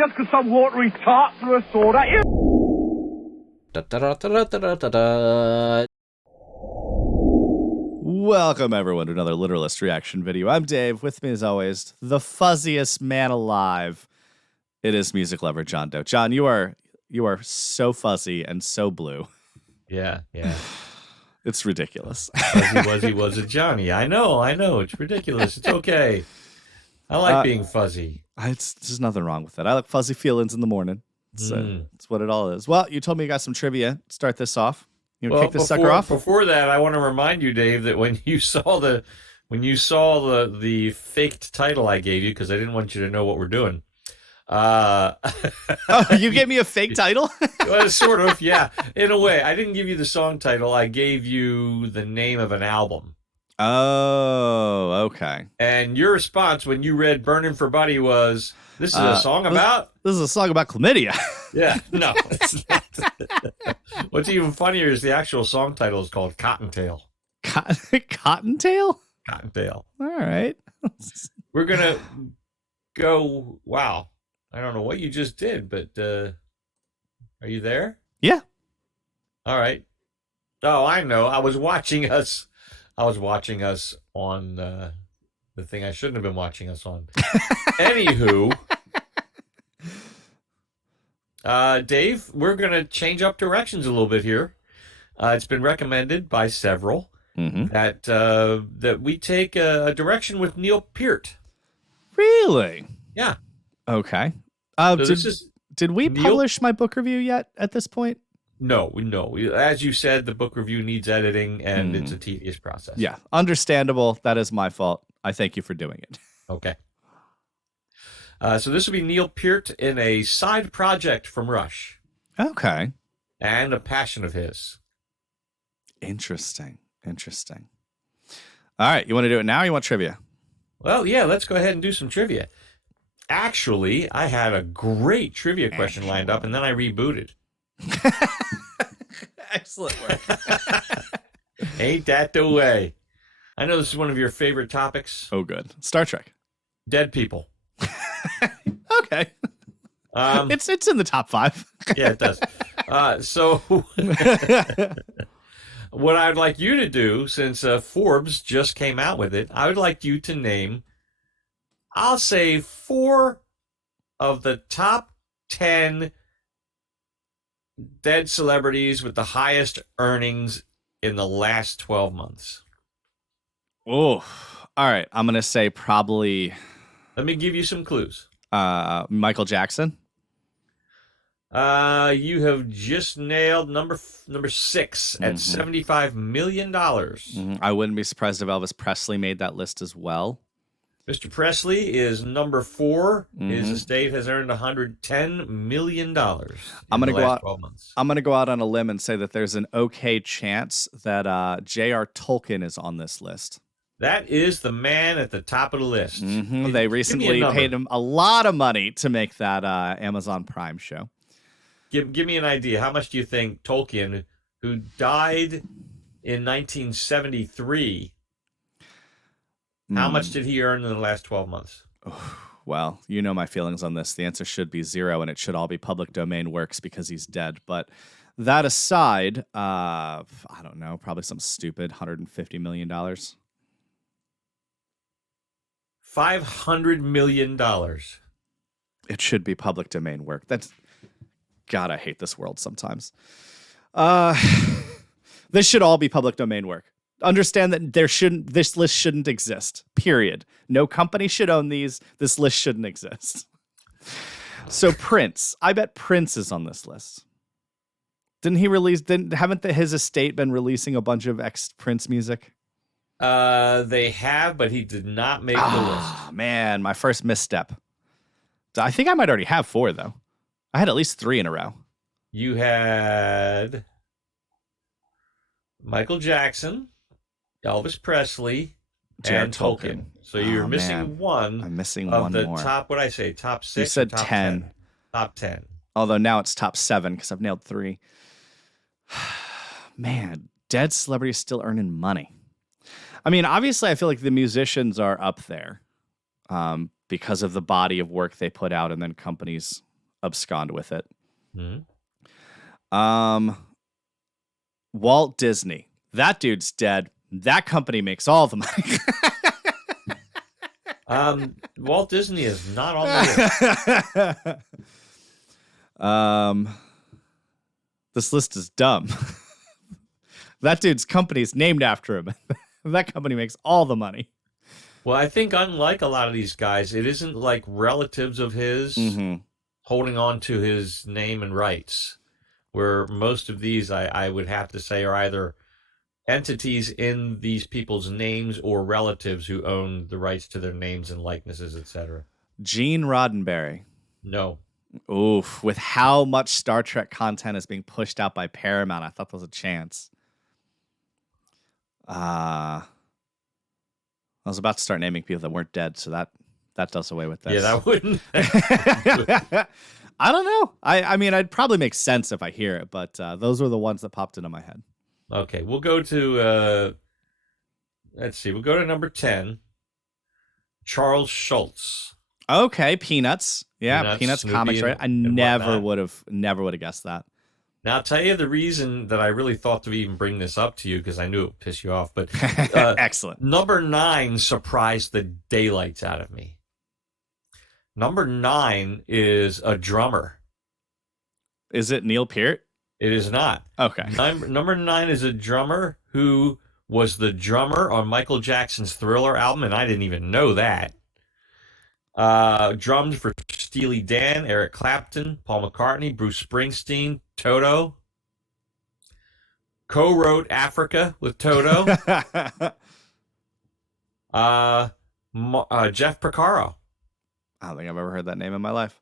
just because some watery tart threw a sword at you. Welcome, everyone, to another Literalist reaction video. I'm Dave. With me, as always, the fuzziest man alive. It is music lover John Doe. John, you are so fuzzy and so blue. Yeah. It's ridiculous. Fuzzy was a Johnny. I know. It's ridiculous. It's okay. I like being fuzzy. There's nothing wrong with it. I like fuzzy feelings in the morning. It's what it all is. Well, you told me you got some trivia. Start this off. You want to kick this sucker off? Before that, I want to remind you, Dave, that when you saw the faked title I gave you, because I didn't want you to know what we're doing. Oh, you gave me a fake title? Well, sort of, yeah. In a way, I didn't give you the song title. I gave you the name of an album. Oh, okay. And your response when you read "Burning for Buddy" was, "This is a song about." This is a song about chlamydia. Yeah, no, it's not. What's even funnier is the actual song title is called "Cottontail." Cottontail? Cottontail. All right. We're gonna go. Wow, I don't know what you just did, but are you there? Yeah. All right. Oh, I know. I was watching us on the thing I shouldn't have been watching us on. Anywho, Dave, we're going to change up directions a little bit here. It's been recommended by several that we take a direction with Neil Peart. Really? Yeah. Okay. So did we publish my book review yet at this point? No. As you said, the book review needs editing, and it's a tedious process. Yeah, understandable. That is my fault. I thank you for doing it. Okay. So this will be Neil Peart in a side project from Rush. Okay. And a passion of his. Interesting. All right, you want to do it now or you want trivia? Well, yeah, let's go ahead and do some trivia. Actually, I had a great trivia question lined up, and then I rebooted. Excellent work. Ain't that the way? I know this is one of your favorite topics. Oh, good. Star Trek. Dead people. Okay. It's in the top 5. Yeah, it does. So what I'd like you to do, since Forbes just came out with it, I would like you to name, I'll say 4 of the top 10 dead celebrities with the highest earnings in the last 12 months. Oh, all right. I'm going to say probably... Let me give you some clues. Michael Jackson. You have just nailed number 6 at $75 million. I wouldn't be surprised if Elvis Presley made that list as well. Mr. Presley is number 4. His estate has earned $110 million. I'm going to go out on a limb and say that there's an okay chance that J.R. Tolkien is on this list. That is the man at the top of the list. They recently paid him a lot of money to make that Amazon Prime show. Give me an idea. How much do you think Tolkien, who died in 1973, how much did he earn in the last 12 months? Well, you know my feelings on this. The answer should be 0, and it should all be public domain works because he's dead. But that aside, I don't know, probably some stupid $150 million. $500 million. It should be public domain work. God, I hate this world sometimes. This should all be public domain work. Understand that this list shouldn't exist. Period. No company should own these. This list shouldn't exist. So Prince, I bet Prince is on this list. Haven't his estate been releasing a bunch of ex-Prince music? They have, but he did not make the list. Man, my first misstep. I think I might already have 4 though. I had at least 3 in a row. You had Michael Jackson, Elvis Presley, and Tolkien. So you're missing one. I'm missing of one the more. Top, what did I say? Top 6? You said or top 10. Top 10. Although now it's top 7 because I've nailed 3. Man, dead celebrities still earning money. I mean, obviously, I feel like the musicians are up there because of the body of work they put out, and then companies abscond with it. Mhm. Walt Disney. That dude's dead. That company makes all the money. Walt Disney is not on the list. This list is dumb. That dude's company is named after him. That company makes all the money. Well, I think unlike a lot of these guys, it isn't like relatives of his holding on to his name and rights, where most of these, I would have to say, are either entities in these people's names or relatives who own the rights to their names and likenesses, etc. Gene Roddenberry. No. Oof. With how much Star Trek content is being pushed out by Paramount, I thought there was a chance. I was about to start naming people that weren't dead, so that does away with this. Yeah, that wouldn't. I don't know. I mean, I'd probably make sense if I hear it, but those were the ones that popped into my head. Okay, we'll go to, let's see, we'll go to number 10, Charles Schultz. Okay, Peanuts. Yeah, Peanuts comics, right? I never would have guessed that. Now, I'll tell you the reason that I really thought to even bring this up to you, because I knew it would piss you off, but excellent. Number 9 surprised the daylights out of me. Number 9 is a drummer. Is it Neil Peart? It is not. Okay. Number 9 is a drummer who was the drummer on Michael Jackson's Thriller album, and I didn't even know that. Drummed for Steely Dan, Eric Clapton, Paul McCartney, Bruce Springsteen, Toto. Co-wrote Africa with Toto. Jeff Porcaro. I don't think I've ever heard that name in my life.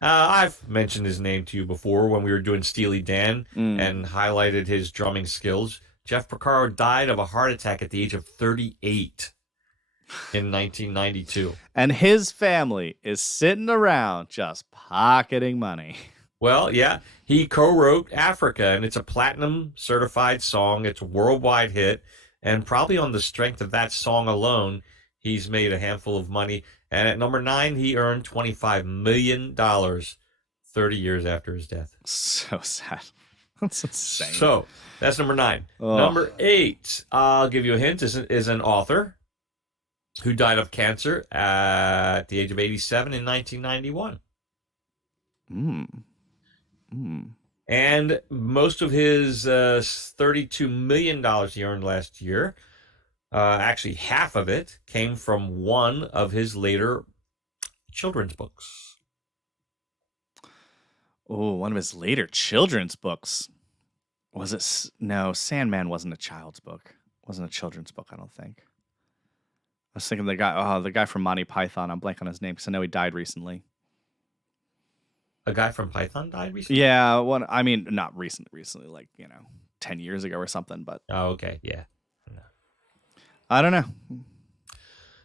I've mentioned his name to you before when we were doing Steely Dan and highlighted his drumming skills. Jeff Porcaro died of a heart attack at the age of 38 in 1992. And his family is sitting around just pocketing money. Well, yeah, he co-wrote Africa, and it's a platinum certified song. It's a worldwide hit, and probably on the strength of that song alone, he's made a handful of money. And at number 9, he earned $25 million 30 years after his death. So sad. That's insane. So that's number 9. Oh. Number 8, I'll give you a hint, is an author who died of cancer at the age of 87 in 1991. And most of his $32 million he earned last year, actually half of it came from one of his later children's books. Oh, one of his later children's books. Was it? No, Sandman wasn't a child's book. Wasn't a children's book, I don't think. I was thinking the guy from Monty Python. I'm blanking on his name because I know he died recently. A guy from Python died recently? Yeah, not recently, like, 10 years ago or something, but... Oh, okay, yeah. No. I don't know.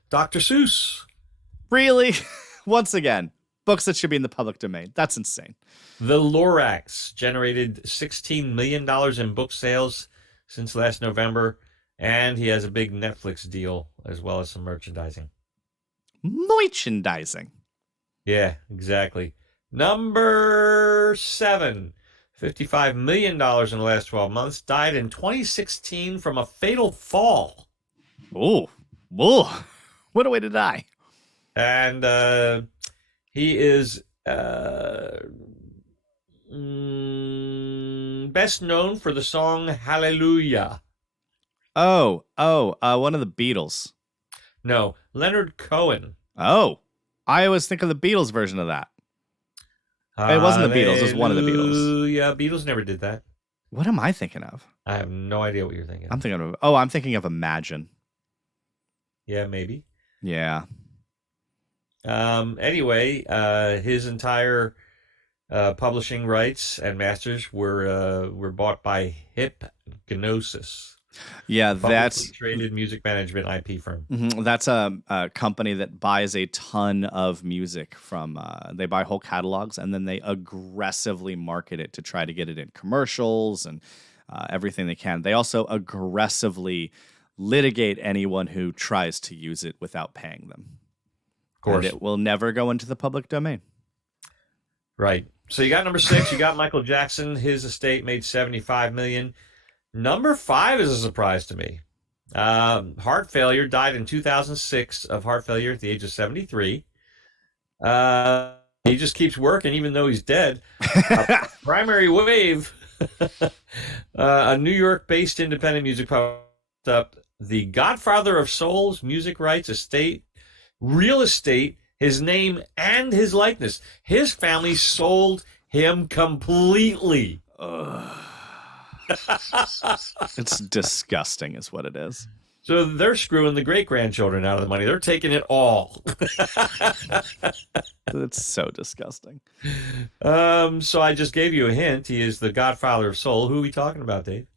Dr. Seuss. Really? Once again, books that should be in the public domain. That's insane. The Lorax generated $16 million in book sales since last November, and he has a big Netflix deal as well as some merchandising. Merchandising. Yeah, exactly. Number 7, $55 million in the last 12 months, died in 2016 from a fatal fall. Oh, whoa. What a way to die. And he is best known for the song Hallelujah. Oh, one of the Beatles. No, Leonard Cohen. Oh, I always think of the Beatles version of that. It wasn't the Beatles, it was one of the Beatles. Yeah, Beatles never did that. What am I thinking of? I have no idea what you're thinking. I'm thinking of Imagine. Yeah, maybe. Yeah. Anyway, his entire publishing rights and masters were bought by Hypnosis. Yeah, that's traded music management IP firm. That's a company that buys a ton of music from. They buy whole catalogs and then they aggressively market it to try to get it in commercials and everything they can. They also aggressively litigate anyone who tries to use it without paying them. Of course, and it will never go into the public domain. Right. So you got number 6. You got Michael Jackson. His estate made $75 million. Number 5 is a surprise to me. Heart failure, died in 2006 of heart failure at the age of 73. He just keeps working even though he's dead. Primary Wave, a New York-based independent music popped up. The Godfather of Soul's music rights, estate, real estate, his name, and his likeness. His family sold him completely. It's disgusting is what it is. So they're screwing the great-grandchildren out of the money. They're taking it all. It's so disgusting. So I just gave you a hint. He is the Godfather of Soul. Who are we talking about, Dave?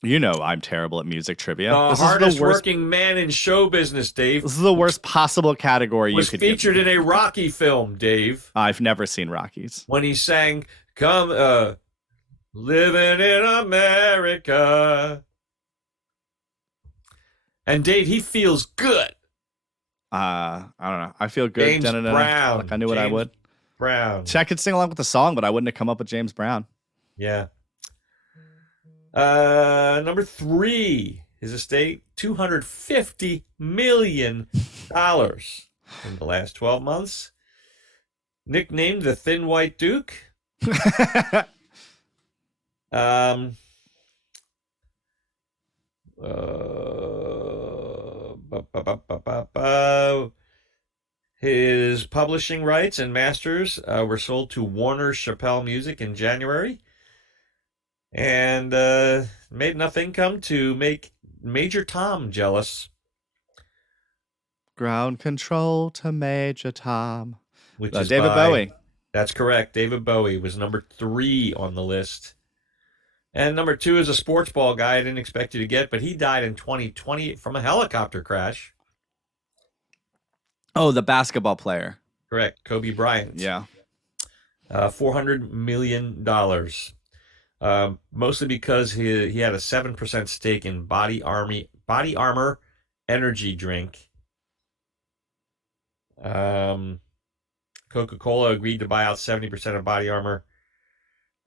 You know I'm terrible at music trivia. The hardest working man in show business, Dave. This is the worst possible category you could featured in a Rocky film, Dave. I've never seen Rockies. When he sang, "Come, living in America." And Dave, he feels good. I don't know. I feel good. James Brown. Like I knew what I would. Brown. I could sing along with the song, but I wouldn't have come up with James Brown. Yeah. Number 3, his estate, $250 million in the last 12 months. Nicknamed the Thin White Duke. His publishing rights and masters were sold to Warner Chappell Music in January, and made enough income to make Major Tom jealous. Ground control to Major Tom. Which is David Bowie. That's correct. David Bowie was number 3 on the list. And number 2 is a sports ball guy I didn't expect you to get, but he died in 2020 from a helicopter crash. Oh, the basketball player. Correct. Kobe Bryant. Yeah. $400 million. Mostly because he had a 7% stake in Body Armor energy drink. Coca-Cola agreed to buy out 70% of Body Armor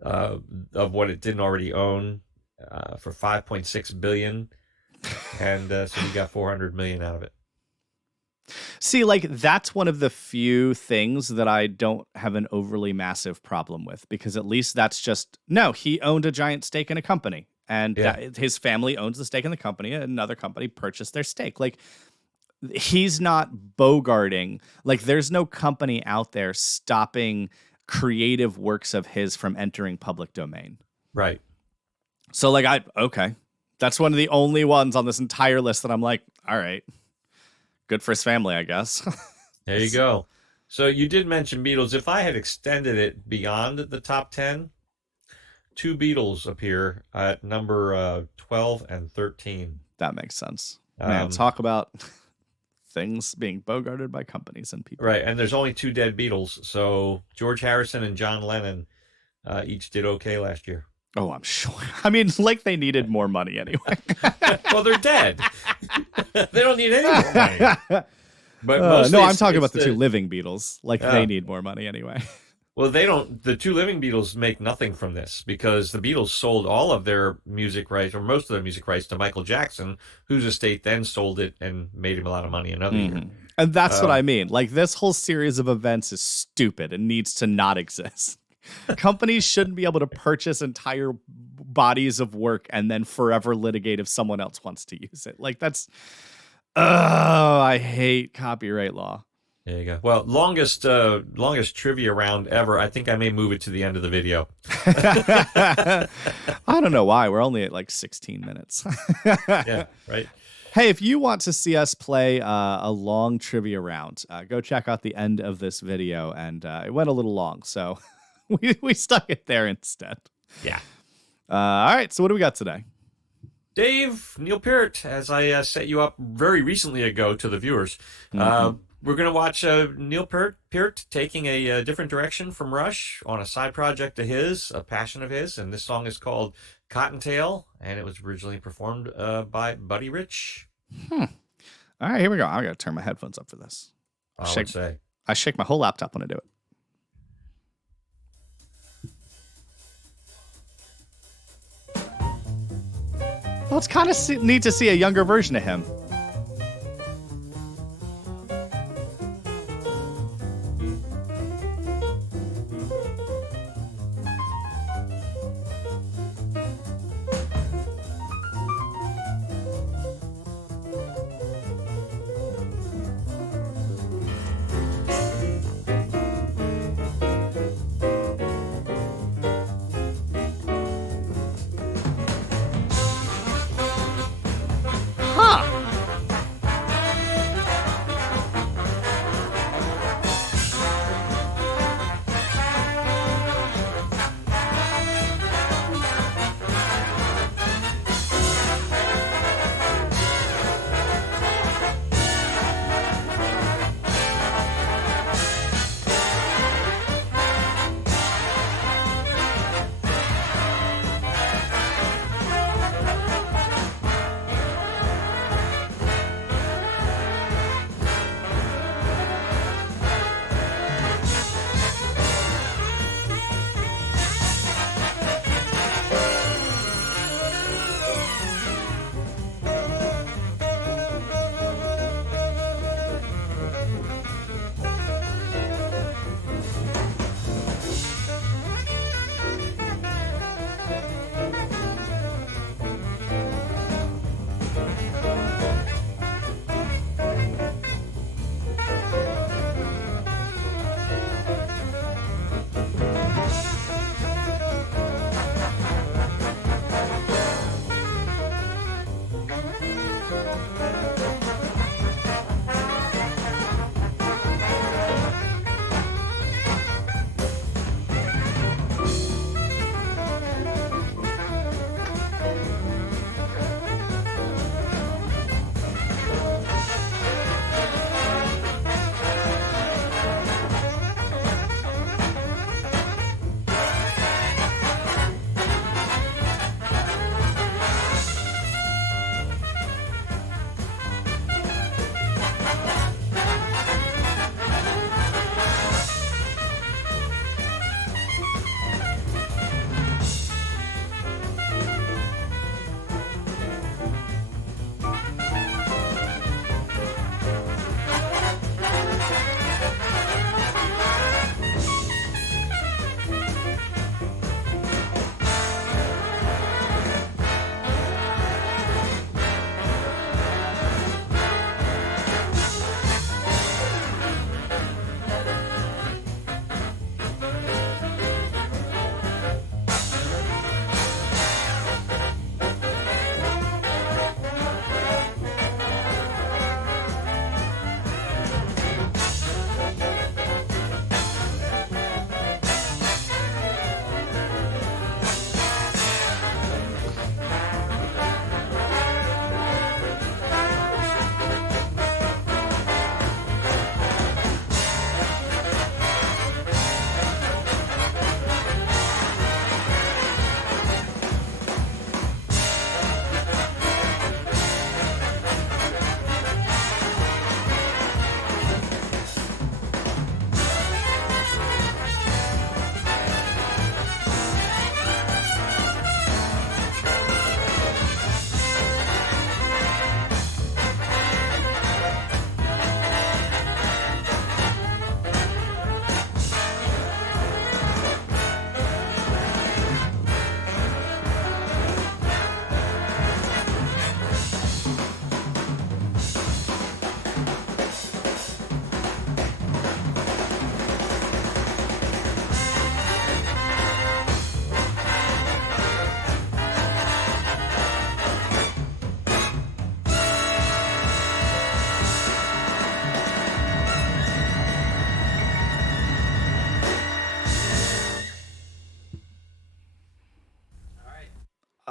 of what it didn't already own for $5.6 billion. And so he got $400 million out of it. See, like, that's one of the few things that I don't have an overly massive problem with, because at least that's just, no, he owned a giant stake in a company, and his family owns the stake in the company, and another company purchased their stake. Like, he's not bogarting. Like, there's no company out there stopping creative works of his from entering public domain. Right. So, like, okay. That's one of the only ones on this entire list that I'm like, all right. Good for his family, I guess. There you go. So you did mention Beatles. If I had extended it beyond the top 10, 2 Beatles appear at number 12 and 13. That makes sense. Man, talk about things being bogarted by companies and people. Right, and there's only 2 dead Beatles. So George Harrison and John Lennon each did okay last year. Oh, I'm sure. I mean, like, they needed more money anyway. Well, they're dead. They don't need any more money. But no, I'm talking about the 2 living Beatles. Like, they need more money anyway. Well, they don't. The 2 living Beatles make nothing from this, because the Beatles sold all of their music rights, or most of their music rights, to Michael Jackson, whose estate then sold it and made him a lot of money another year. And that's what I mean. Like, this whole series of events is stupid and needs to not exist. Companies shouldn't be able to purchase entire bodies of work and then forever litigate if someone else wants to use it. Like, that's, I hate copyright law. There you go. Well, longest trivia round ever. I think I may move it to the end of the video. I don't know why. We're only at like 16 minutes. Yeah, right. Hey, if you want to see us play a long trivia round, go check out the end of this video. And it went a little long, so we stuck it there instead. Yeah. All right, so what do we got today? Dave, Neil Peart, as I set you up very recently ago to the viewers, we're going to watch Neil Peart taking a different direction from Rush on a side project of his, a passion of his, and this song is called Cottontail, and it was originally performed by Buddy Rich. All right, here we go. I got to turn my headphones up for this. I would say. I shake my whole laptop when I do it. Well, it's kind of neat to see a younger version of him.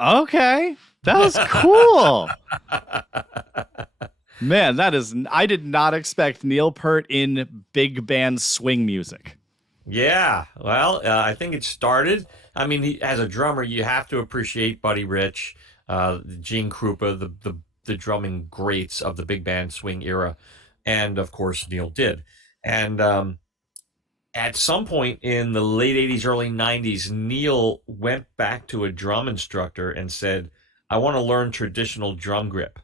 Okay. That was cool. Man, that is, I did not expect Neil Peart in big band swing music. Yeah, well, I think it started. I mean, as a drummer, you have to appreciate Buddy Rich, Gene Krupa, the drumming greats of the big band swing era, and of course Neil did. And at some point in the late '80s, early '90s, Neil went back to a drum instructor and said, I want to learn traditional drum grip.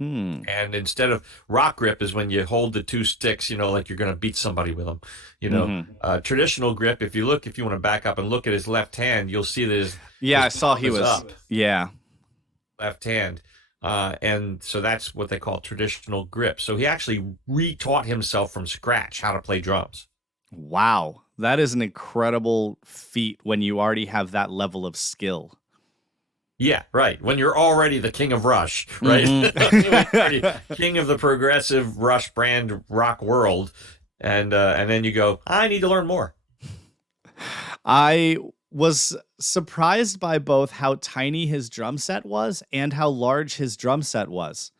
And instead of rock grip is when you hold the two sticks, like you're going to beat somebody with them. Traditional grip, if you want to back up and look at his left hand, you'll see that his I saw he was up. Yeah. Left hand. And so that's what they call traditional grip. So he actually retaught himself from scratch how to play drums. Wow. That is an incredible feat when you already have that level of skill. Yeah, right. When you're already the king of Rush, right? Mm-hmm. King of the progressive Rush brand rock world. And then you go, I need to learn more. I was surprised by both how tiny his drum set was and how large his drum set was.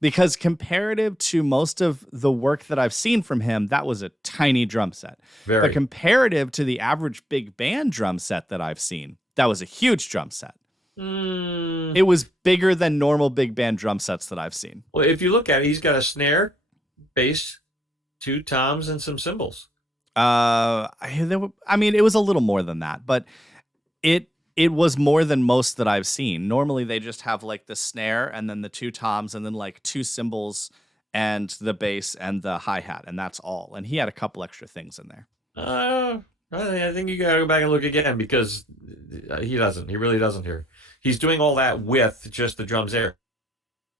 Because comparative to most of the work that I've seen from him, that was a tiny drum set. Very. But comparative to the average big band drum set that I've seen, that was a huge drum set. It was bigger than normal big band drum sets that I've seen. Well, if you look at it, he's got a snare, bass, 2 toms, and some cymbals. It was a little more than that, but it was more than most that I've seen. Normally, they just have like the snare and then the 2 toms and then like 2 cymbals and the bass and the hi-hat, and that's all. And he had a couple extra things in there. I think you got to go back and look again because he doesn't. He really doesn't here. He's doing all that with just the drums there.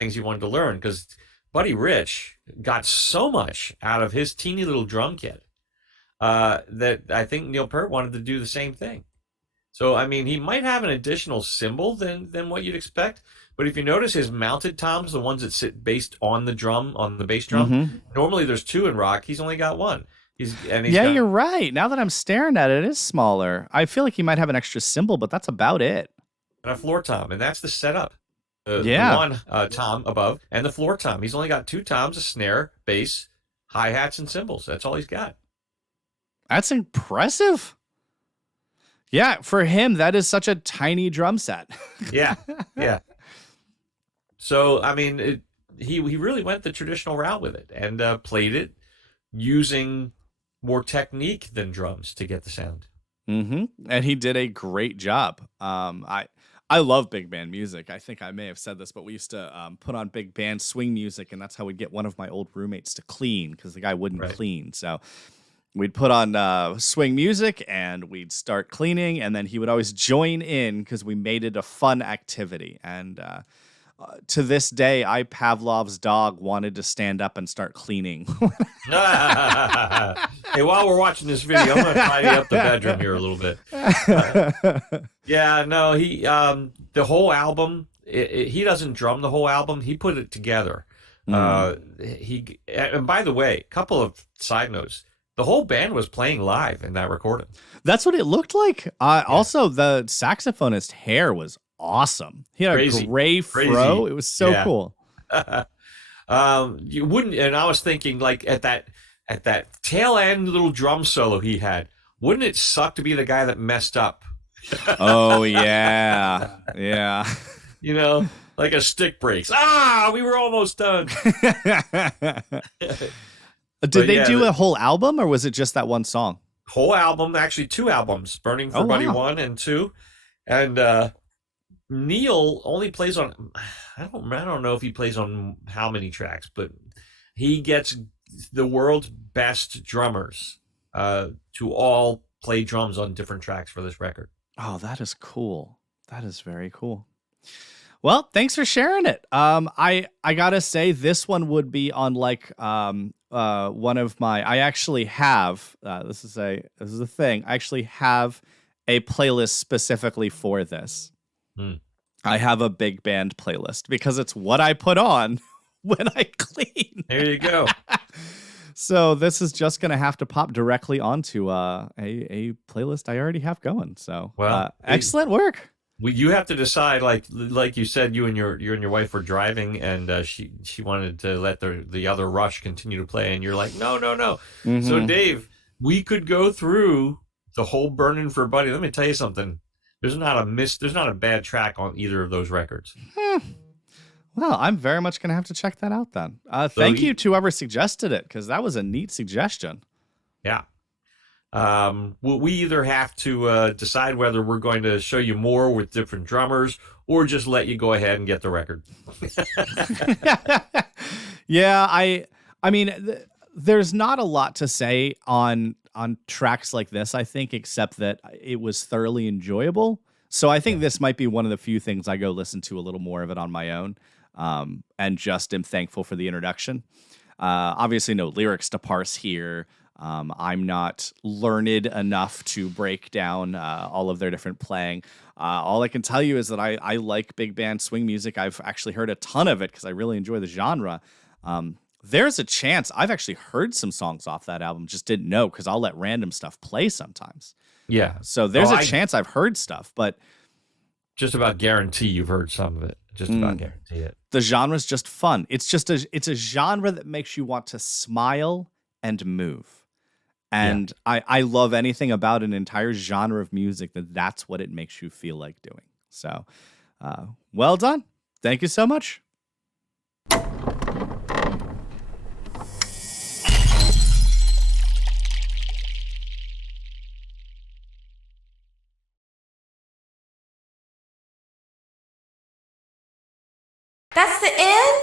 Things he wanted to learn because Buddy Rich got so much out of his teeny little drum kit that I think Neil Peart wanted to do the same thing. So, I mean, he might have an additional cymbal than what you'd expect. But if you notice his mounted toms, the ones that sit based on the drum, on the bass drum, normally there's 2 in rock. He's only got 1. You're right. Now that I'm staring at it, it is smaller. I feel like he might have an extra cymbal, but that's about it. And a floor tom, and that's the setup. The 1 tom above, and the floor tom. He's only got 2 toms, a snare, bass, hi-hats, and cymbals. That's all he's got. That's impressive. Yeah, for him, that is such a tiny drum set. Yeah. So, I mean, he really went the traditional route with it and played it using more technique than drums to get the sound. And he did a great job. I love big band music. I think I may have said this, but we used to put on big band swing music, and that's how we'd get one of my old roommates to clean because the guy wouldn't clean. So we'd put on swing music, and we'd start cleaning, and then he would always join in because we made it a fun activity. And to this day, Pavlov's dog wanted to stand up and start cleaning. Hey, while we're watching this video, I'm going to tidy up the bedroom here a little bit. He the whole album, he doesn't drum the whole album. He put it together. And by the way, a couple of side notes. The whole band was playing live in that recording. That's what it looked like. Also, the saxophonist hair was awesome. He had a gray fro. It was so cool. You wouldn't, and I was thinking, like at that tail end little drum solo he had, wouldn't it suck to be the guy that messed up? Oh yeah. Like a stick breaks. We were almost done. Did they do a whole album, or was it just that one song? Whole album, actually 2 albums, Burning for Buddy 1 and 2, and Neil only plays on. I don't know if he plays on how many tracks, but he gets the world's best drummers to all play drums on different tracks for this record. Oh, that is cool. That is very cool. Well, thanks for sharing it. I gotta say this one would be on like one of my. I actually have this is a thing. I actually have a playlist specifically for this. I have a big band playlist because it's what I put on when I clean. There you go. So this is just going to have to pop directly onto a playlist I already have going. So excellent work. You have to decide, like you said, you and your wife were driving, and she wanted to let the other Rush continue to play, and you're like, no. So Dave, we could go through the whole Burning for Buddy. Let me tell you something. There's not a bad track on either of those records. Well, I'm very much going to have to check that out then. Thank you to whoever suggested it, because that was a neat suggestion. Yeah. We either have to decide whether we're going to show you more with different drummers or just let you go ahead and get the record. Yeah, I mean, there's not a lot to say on tracks like this, I think, except that it was thoroughly enjoyable. So I think this might be one of the few things I go listen to a little more of it on my own, and just am thankful for the introduction. Obviously, no lyrics to parse here. I'm not learned enough to break down all of their different playing. All I can tell you is that I like big band swing music. I've actually heard a ton of it because I really enjoy the genre. There's a chance I've actually heard some songs off that album, just didn't know because I'll let random stuff play sometimes. Yeah. So there's a chance I've heard stuff, but just about guarantee you've heard some of it. Just about guarantee it. The genre's just fun. It's a genre that makes you want to smile and move. And I love anything about an entire genre of music that's what it makes you feel like doing. So, well done. Thank you so much. That's the end?